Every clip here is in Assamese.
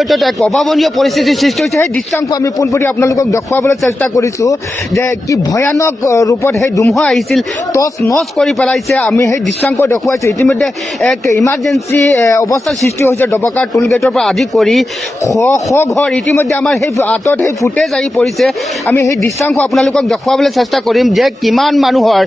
গেটত এক অভাৱনীয় পৰিস্থিতিৰ সৃষ্টি হৈছে। সেই দৃশ্যাংশ আমি পোনপটীয়া আপোনালোকক দেখুৱাবলৈ চেষ্টা কৰিছোঁ যে কি ভয়ানক ৰূপত সেই ধুমুহা আহিছিল, টচ নচ কৰি পেলাইছে। আমি সেই দৃশ্যাংশ দেখুৱাইছোঁ। ইতিমধ্যে এক ইমাৰ্জেঞ্চি অৱস্থাৰ সৃষ্টি হৈছে ডবকাৰ টোল গেটৰ পৰা আদি কৰি শ ঘৰ ইতিমধ্যে আমাৰ সেই হাতত সেই ফুটেজ আহি পৰিছে। আমি সেই দৃশ্যাংশ আপোনালোকক দেখুৱাবলৈ চেষ্টা কৰিম যে কিমান মানুহৰ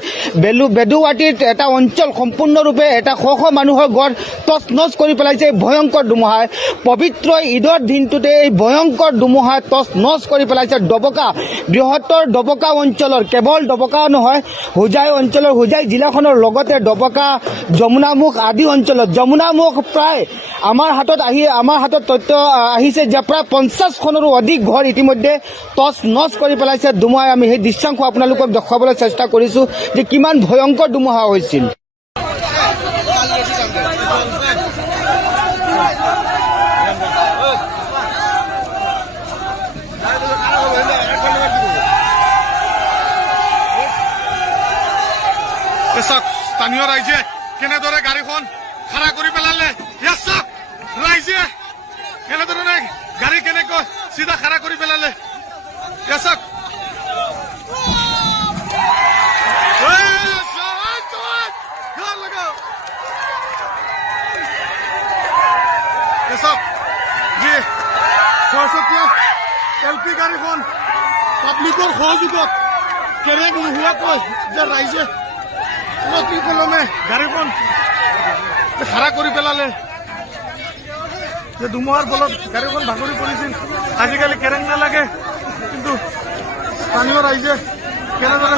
বেদুৱাটিত এটা অঞ্চল সম্পূৰ্ণৰূপে এটা শ মানুহৰ ঘৰ টচ নচ কৰি পেলাইছে এই ভয়ংকৰ ধুমুহাই। পবিত্ৰ ঈদৰ দিনটোতে এই ভয়ংকৰ ধুমুহাই টচ নচ কৰি পেলাইছে ডবকা, বৃহত্তৰ ডবকা অঞ্চলৰ, কেৱল ডবকা নহয় হোজাই অঞ্চলৰ, হোজাই জিলাখনৰ লগতে ডবকা, যমুনামুখ আদি অঞ্চলত। যমুনামুখ প্ৰায় আমাৰ হাতত তথ্য আহিছে যে প্ৰায় 50খনৰো অধিক ঘৰ ইতিমধ্যে টচ নচ কৰি পেলাইছে ধুমুহাই। আমি সেই দৃশ্যাংশ আপোনালোকক দেখুৱাবলৈ চেষ্টা কৰিছোঁ যে কিমান ভয়ংকৰ ধুমুহা হৈছিল। স্থানীয় ৰাইজে কেনেদৰে গাড়ীখন খাৰা কৰি পেলালে, ৰাইজে কেনেধৰণে গাড়ী কেনেকৈ চিধা খাৰা কৰি পেলালে। ছয়চকীয়া LP গাড়ীখন পাব্লিকৰ সহযোগত কেৰেক নোহোৱাকৈ যে ৰাইজে অতি কলমে গাড়ীখন খাৰা কৰি পেলালে, যে ধুমুহাৰ ফলত গাড়ীখন ভাগৰি পৰিছিল। আজিকালি কেৰেক নালাগে, কিন্তু স্থানীয় ৰাইজে কেনেদৰে